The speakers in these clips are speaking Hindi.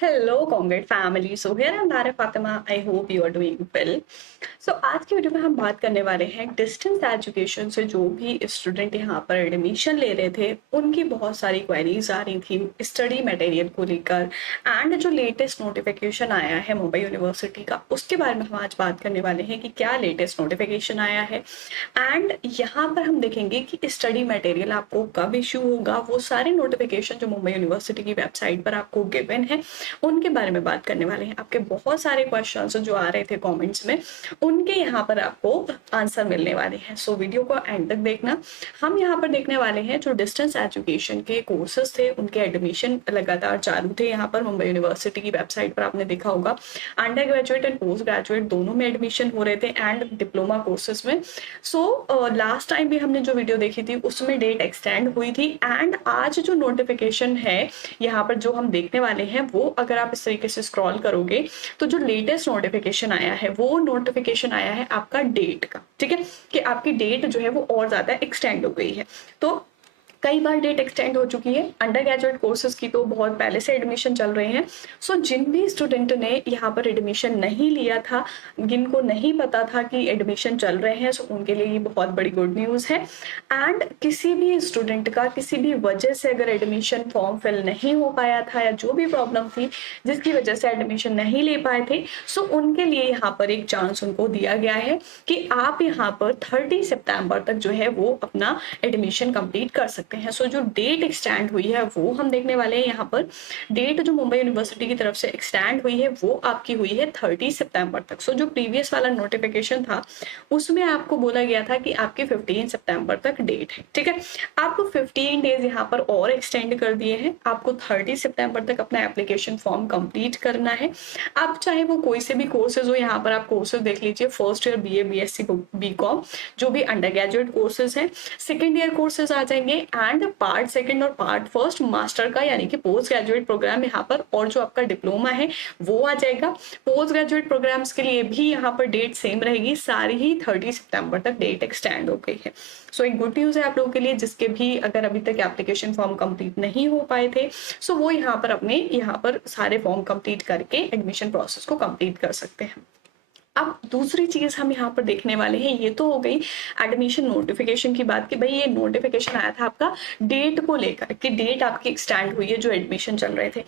Hello, Congred family. So here I'm Dara Fatima. I hope you are doing well. So आज की वीडियो में हम बात करने वाले हैं डिस्टेंस एजुकेशन से जो भी स्टूडेंट यहाँ पर एडमिशन ले रहे थे उनकी बहुत सारी क्वेरीज आ रही थी स्टडी मटेरियल को लेकर एंड जो लेटेस्ट नोटिफिकेशन आया है मुंबई यूनिवर्सिटी का उसके बारे में हम आज बात करने वाले हैं कि क्या लेटेस्ट नोटिफिकेशन आया है एंड यहाँ पर हम देखेंगे कि स्टडी मटेरियल आपको कब इश्यू होगा। वो सारे नोटिफिकेशन जो मुंबई यूनिवर्सिटी की वेबसाइट पर आपको गिवन है उनके बारे में बात करने वाले हैं। आपके बहुत सारे क्वेश्चंस जो आ रहे थे कमेंट्स में उनके यहाँ पर आपको आंसर मिलने वाले हैं। सो वीडियो को एंड तक देखना। हम यहाँ पर देखने वाले हैं जो डिस्टेंस एजुकेशन के कोर्सेज थे उनके एडमिशन लगातार चालू थे। यहाँ पर मुंबई यूनिवर्सिटी की वेबसाइट पर आपने देखा होगा under graduate and post graduate दोनों में एडमिशन हो रहे थे एंड डिप्लोमा कोर्सेज में। सो लास्ट टाइम भी हमने जो वीडियो देखी थी उसमें डेट एक्सटेंड हुई थी एंड आज जो नोटिफिकेशन है यहाँ पर जो हम देखने वाले हैं वो अगर आप इस तरीके से स्क्रॉल करोगे तो जो लेटेस्ट नोटिफिकेशन आया है वो नोटिफिकेशन आया है आपका डेट का, ठीक है, कि आपकी डेट जो है वो और ज्यादा एक्सटेंड हो गई है। तो कई बार डेट एक्सटेंड हो चुकी है। अंडर ग्रेजुएट कोर्सेज की तो बहुत पहले से एडमिशन चल रहे हैं। सो जिन भी स्टूडेंट ने यहाँ पर एडमिशन नहीं लिया था, जिनको नहीं पता था कि एडमिशन चल रहे हैं, सो उनके लिए ये बहुत बड़ी गुड न्यूज़ है। एंड किसी भी स्टूडेंट का किसी भी वजह से अगर एडमिशन फॉर्म फिल नहीं हो पाया था या जो भी प्रॉब्लम थी जिसकी वजह से एडमिशन नहीं ले पाए थे, सो उनके लिए यहाँ पर एक चांस उनको दिया गया है कि आप यहाँ पर 30 सितंबर तक जो है वो अपना एडमिशन कंप्लीट कर सकते हैं। सो जो डेट एक्सटेंड हुई है वो हम देखने वाले हैं। यहाँ पर डेट जो मुंबई यूनिवर्सिटी की तरफ से एक्सटेंड हुई है वो आपकी हुई है 30 सितंबर तक। सो जो प्रीवियस वाला नोटिफिकेशन था उसमें आपको बोला गया था कि आपकी 15 सितंबर तक डेट है, ठीक है। आपको 15 डेज यहाँ पर और एक्सटेंड कर दिए हैं। आपको 30 सितंबर तक अपना एप्लीकेशन फॉर्म कंप्लीट करना है। आप चाहे वो कोई से भी कोर्सेज हो, यहाँ पर आप कोर्सेज देख लीजिए, first year BA BSc BCom जो भी अंडर ग्रेजुएट कोर्सेज हैं, सेकेंड ईयर कोर्सेज आ जाएंगे एंड पार्ट सेकंड और पार्ट फर्स्ट मास्टर का यानी कि पोस्ट ग्रेजुएट प्रोग्राम यहाँ पर, और जो आपका डिप्लोमा है वो आ जाएगा। पोस्ट ग्रेजुएट प्रोग्राम्स के लिए भी यहाँ पर डेट सेम रहेगी, सारी ही 30 सितंबर तक डेट एक्सटेंड हो गई है। सो एक गुड न्यूज है आप लोगों के लिए जिसके भी अगर अभी तक एप्लीकेशन फॉर्म कंप्लीट नहीं हो पाए थे, सो वो यहाँ पर अपने यहाँ पर सारे फॉर्म कंप्लीट करके एडमिशन प्रोसेस को कंप्लीट कर सकते हैं। अब दूसरी चीज हम यहाँ पर देखने वाले हैं, ये तो हो गई एडमिशन नोटिफिकेशन की बात कि भाई ये नोटिफिकेशन आया था आपका डेट को लेकर कि डेट आपकी एक्सटेंड हुई है जो एडमिशन चल रहे थे।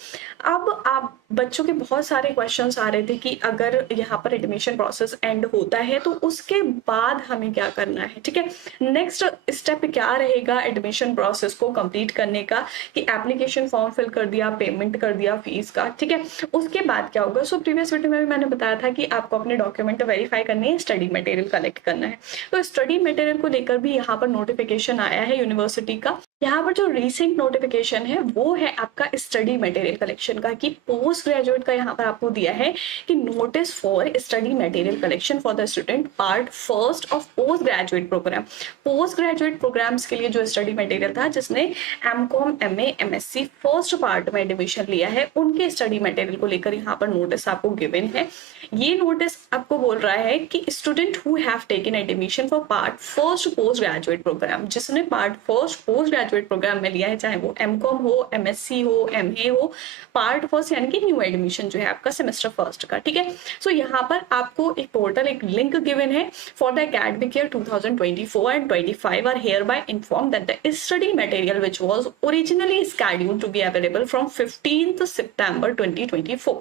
अब आप बच्चों के बहुत सारे क्वेश्चंस आ रहे थे कि अगर यहाँ पर एडमिशन प्रोसेस एंड होता है तो उसके बाद हमें क्या करना है, ठीक है, नेक्स्ट स्टेप क्या रहेगा एडमिशन प्रोसेस को कंप्लीट करने का, कि एप्लीकेशन फॉर्म फिल कर दिया, पेमेंट कर दिया फीस का, ठीक है, उसके बाद क्या होगा। सो प्रीवियस वीडियो में भी मैंने बताया था कि आपको अपने डॉक्यूमेंट वेरीफाई करनी है, स्टडी मटेरियल कलेक्ट करना है। तो स्टडी मटेरियल को लेकर भी यहाँ पर नोटिफिकेशन आया है यूनिवर्सिटी का। यहाँ पर जो रिसेंट नोटिफिकेशन है वो है आपका स्टडी मटेरियल कलेक्शन का, कि पोस्ट ग्रेजुएट का यहाँ पर आपको दिया है कि notice for study material collection for the student part first of post graduate program. Post graduate programs के लिए जो स्टडी मटेरियल था, जिसने MCOM MA MSc first part में एडमिशन लिया है, उनके स्टडी मटेरियल को लेकर यहाँ पर नोटिस आपको गिवन है। ये नोटिस आपको बोल रहा है कि student who have taken admission for part first post graduate programme, जिसने part first post graduate programme में लिया है, चाहे वो MCOM हो, MSc हो, MA हो, पार्ट फर्स्ट यानी कि न्यू एडमिशन जो है आपका सेमेस्टर फर्स्ट का, ठीक है। सो यहाँ पर आपको एक पोर्टल, एक लिंक गिवन है for the academic year 2024 and 25 are hereby informed that the study material which was originally scheduled to be available from 15th September 2024।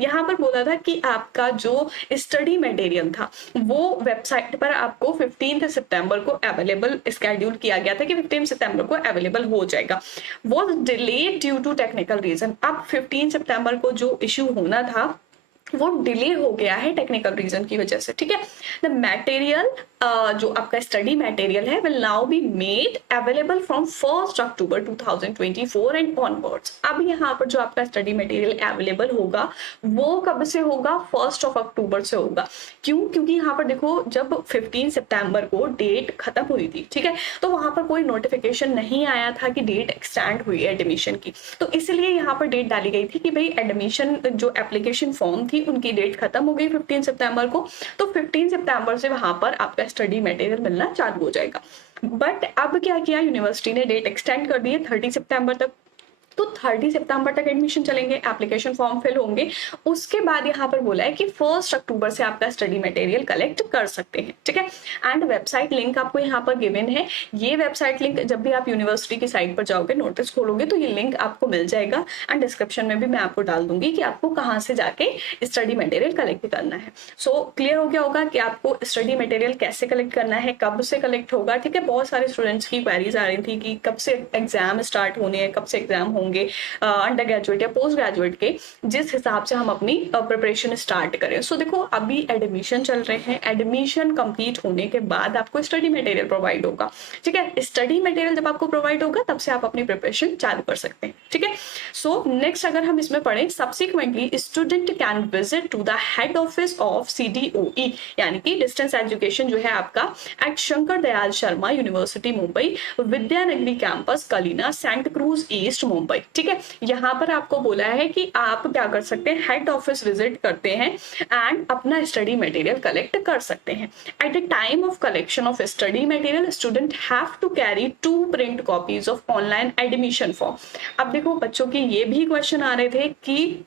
यहाँ पर बोला था कि आपका जो स्टडी मटेरियल था वो वेबसाइट पर आपको 15 सितंबर को अवेलेबल स्केड्यूल किया गया था कि 15 सितंबर को अवेलेबल हो जाएगा, was delayed due to technical reason. अब 15 सितंबर को जो इश्यू होना था वो डिले हो गया है टेक्निकल रीजन की वजह से, ठीक है। द मटेरियल जो आपका स्टडी मटेरियल है will now be made available from 1 October 2024 and onwards. अब यहाँ पर जो आपका स्टडी मटेरियल अवेलेबल होगा वो कब से होगा, 1 अक्टूबर से होगा। क्यों? क्योंकि यहाँ पर देखो जब 15 सितंबर को डेट खत्म हुई थी, ठीक है, तो वहां पर कोई नोटिफिकेशन नहीं आया था कि डेट एक्सटेंड हुई है एडमिशन की, तो इसलिए यहाँ पर डेट डाली गई थी कि भाई एडमिशन जो एप्लीकेशन फॉर्म थी उनकी डेट खत्म हो गई 15 सितंबर को, तो 15 सितंबर से वहां पर आपका स्टडी मटेरियल मिलना चालू हो जाएगा। बट अब क्या किया यूनिवर्सिटी ने, डेट एक्सटेंड कर दी है 30 सितंबर तक। तो 30 सितंबर तक एडमिशन चलेंगे, एप्लीकेशन फॉर्म फिल होंगे। उसके बाद यहाँ पर बोला है कि 1 अक्टूबर से आपका स्टडी मटेरियल कलेक्ट कर सकते हैं, ठीक है। एंड वेबसाइट लिंक आपको यहाँ पर गिवन है। ये वेबसाइट लिंक जब भी आप यूनिवर्सिटी की साइट पर जाओगे, नोटिस खोलोगे तो ये लिंक आपको मिल जाएगा। एंड डिस्क्रिप्शन में भी मैं आपको डाल दूंगी कि आपको कहाँ से जाके स्टडी मटेरियल कलेक्ट करना है। सो क्लियर हो गया होगा कि आपको स्टडी मटेरियल कैसे कलेक्ट करना है, कब से कलेक्ट होगा, ठीक है। बहुत सारे स्टूडेंट्स की क्वेरीज आ रही थी कि कब से एग्जाम स्टार्ट होने हैं, कब से एग्जाम होंगे अंडर ग्रेजुएट या पोस्ट ग्रेजुएट के, जिस हिसाब से हम अपनी प्रिपरेशन स्टार्ट करें। सो देखो अभी एडमिशन चल रहे हैं, एडमिशन कंप्लीट होने के बाद आपको स्टडी मटेरियल प्रोवाइड होगा, ठीक है। स्टडी मटेरियल जब आपको प्रोवाइड होगा तब से आप अपनी प्रिपरेशन चालू कर सकते हैं, ठीक है। सो नेक्स्ट अगर हम इसमें पढ़ें, subsequently student can visit to the head office of CDOE, यानी कि डिस्टेंस एजुकेशन जो है आपका, at Shankar Dayal Sharma university Mumbai, Vidyanagari campus Kalina, Santacruz East Mumbai, ठीक है। यहाँ पर आपको बोला है कि आप क्या कर सकते हैं, हेड ऑफिस विजिट करते हैं एंड अपना स्टडी मटेरियल कलेक्ट कर सकते हैं। At the time of collection of study material student have to carry 2 print copies of online admission form. अब देखो बच्चों के ये भी क्वेश्चन आ रहे थे कि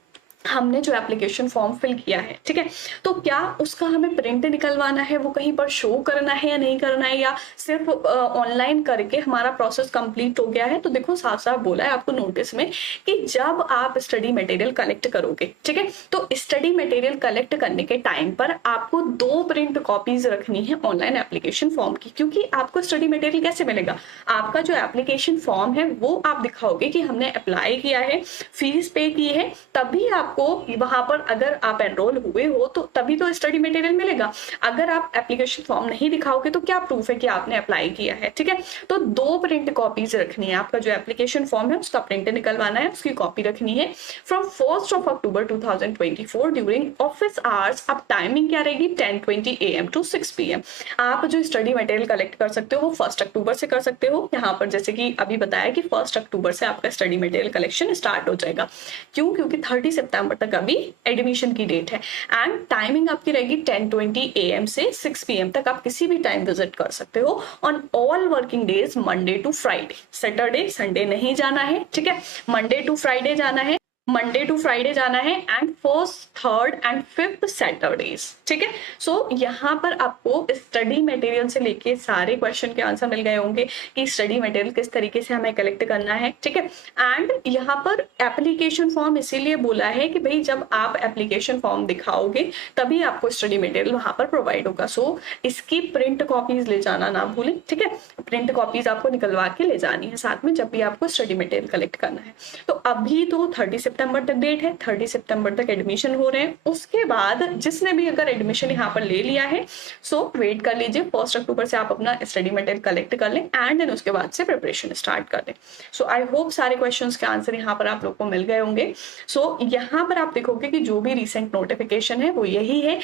हमने जो एप्लीकेशन फॉर्म फिल किया है, ठीक है, तो क्या उसका हमें प्रिंट निकलवाना है, वो कहीं पर शो करना है या नहीं करना है, या सिर्फ ऑनलाइन करके हमारा प्रोसेस कंप्लीट हो गया है। तो देखो साफ साफ बोला है आपको नोटिस में कि जब आप स्टडी मटेरियल कलेक्ट करोगे, ठीक है, तो स्टडी मटेरियल कलेक्ट करने के टाइम पर आपको 2 प्रिंट कॉपीज रखनी है ऑनलाइन एप्लीकेशन फॉर्म की। क्योंकि आपको स्टडी मटेरियल कैसे मिलेगा, आपका जो एप्लीकेशन फॉर्म है वो आप दिखाओगे कि हमने अप्लाई किया है, फीस पे की है, तभी आपको वहां पर अगर आप एनरोल हुए हो तो तभी तो स्टडी मटेरियल मिलेगा। अगर आप एप्लीकेशन फॉर्म नहीं दिखाओगे तो क्या प्रूफ है कि आपने अप्लाई किया है, ठीक है। तो 2 प्रिंट कॉपीज रखनी है, आपका जो एप्लीकेशन फॉर्म है उसका प्रिंट निकलवाना है, उसकी कॉपी रखनी है। From 1 October 2024 during office hours, अब टाइमिंग क्या रहेगी, 10:20 AM to 6 PM। आप जो स्टडी मटेरियल कलेक्ट कर सकते हो वो 1 अक्टूबर से कर सकते हो। यहाँ पर जैसे कि अभी बताया कि 1 अक्टूबर से आपका स्टडी मटेरियल कलेक्शन स्टार्ट हो जाएगा। क्यों, क्योंकि 30 सितंबर तक अभी एडमिशन की डेट है। एंड टाइमिंग आपकी रहेगी 10:20 AM से 6 PM तक। आप किसी भी टाइम विजिट कर सकते हो on all working days, Monday to Friday. Saturday Sunday नहीं जाना है, ठीक है, मंडे टू फ्राइडे जाना है, मंडे टू फ्राइडे जाना है, and 1st, 3rd and 5th Saturdays, ठीक है। सो यहाँ पर आपको स्टडी मटेरियल से लेके सारे क्वेश्चन के आंसर मिल गए होंगे कि स्टडी मटेरियल किस तरीके से हमें कलेक्ट करना है, ठीक है। एंड यहाँ पर एप्लीकेशन फॉर्म इसीलिए बोला है कि भाई जब आप एप्लीकेशन फॉर्म दिखाओगे तभी आपको स्टडी मटेरियल वहां पर प्रोवाइड होगा। सो इसकी प्रिंट कॉपीज ले जाना ना भूलें, ठीक है। प्रिंट कॉपीज आपको निकलवा के ले जानी है साथ में जब भी आपको स्टडी मटेरियल कलेक्ट करना है। तो अभी तो 30 सितंबर तक डेट है, 30 सितंबर तक एडमिशन हो रहे हैं। उसके बाद जिसने भी अगर एडमिशन यहाँ पर ले लिया है सो वेट कर लीजिए, 1 अक्टूबर से आप अपना स्टडी मटेरियल कलेक्ट कर लें एंड देन उसके बाद से प्रिपरेशन स्टार्ट कर लें। सो आई होप सारे क्वेश्चंस के आंसर यहाँ पर आप लोग को मिल गए होंगे। सो यहाँ पर आप देखोगे कि जो भी रिसेंट नोटिफिकेशन है वो यही है।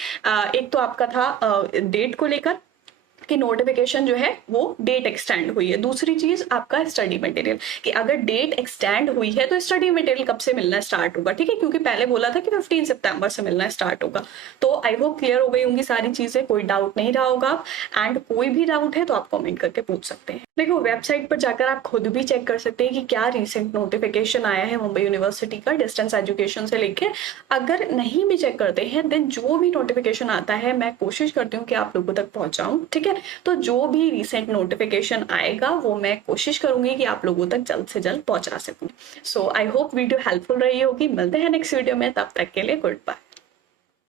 एक तो आपका था डेट को लेकर कि नोटिफिकेशन जो है वो डेट एक्सटेंड हुई है। दूसरी चीज आपका स्टडी मटेरियल कि अगर डेट एक्सटेंड हुई है तो स्टडी मटेरियल कब से मिलना स्टार्ट होगा, ठीक है, क्योंकि पहले बोला था कि 15 सितंबर से मिलना स्टार्ट होगा। तो आई होप क्लियर हो गई होंगी सारी चीजें, कोई डाउट नहीं रहा होगा। एंड कोई भी डाउट है तो आप कमेंट करके पूछ सकते हैं। देखो वेबसाइट पर जाकर आप खुद भी चेक कर सकते हैं कि क्या रिसेंट नोटिफिकेशन आया है मुंबई यूनिवर्सिटी का डिस्टेंस एजुकेशन से लेके। अगर नहीं भी चेक करते हैं देन जो भी नोटिफिकेशन आता है मैं कोशिश करती हूँ कि आप लोगों तक पहुंचाऊं, ठीक है। तो जो भी रिसेंट नोटिफिकेशन आएगा वो मैं कोशिश करूंगी कि आप लोगों तक जल्द से जल्द पहुंचा सकूं। सो आई होप वीडियो हेल्पफुल रही होगी। मिलते हैं नेक्स्ट वीडियो में, तब तक के लिए गुड बाय।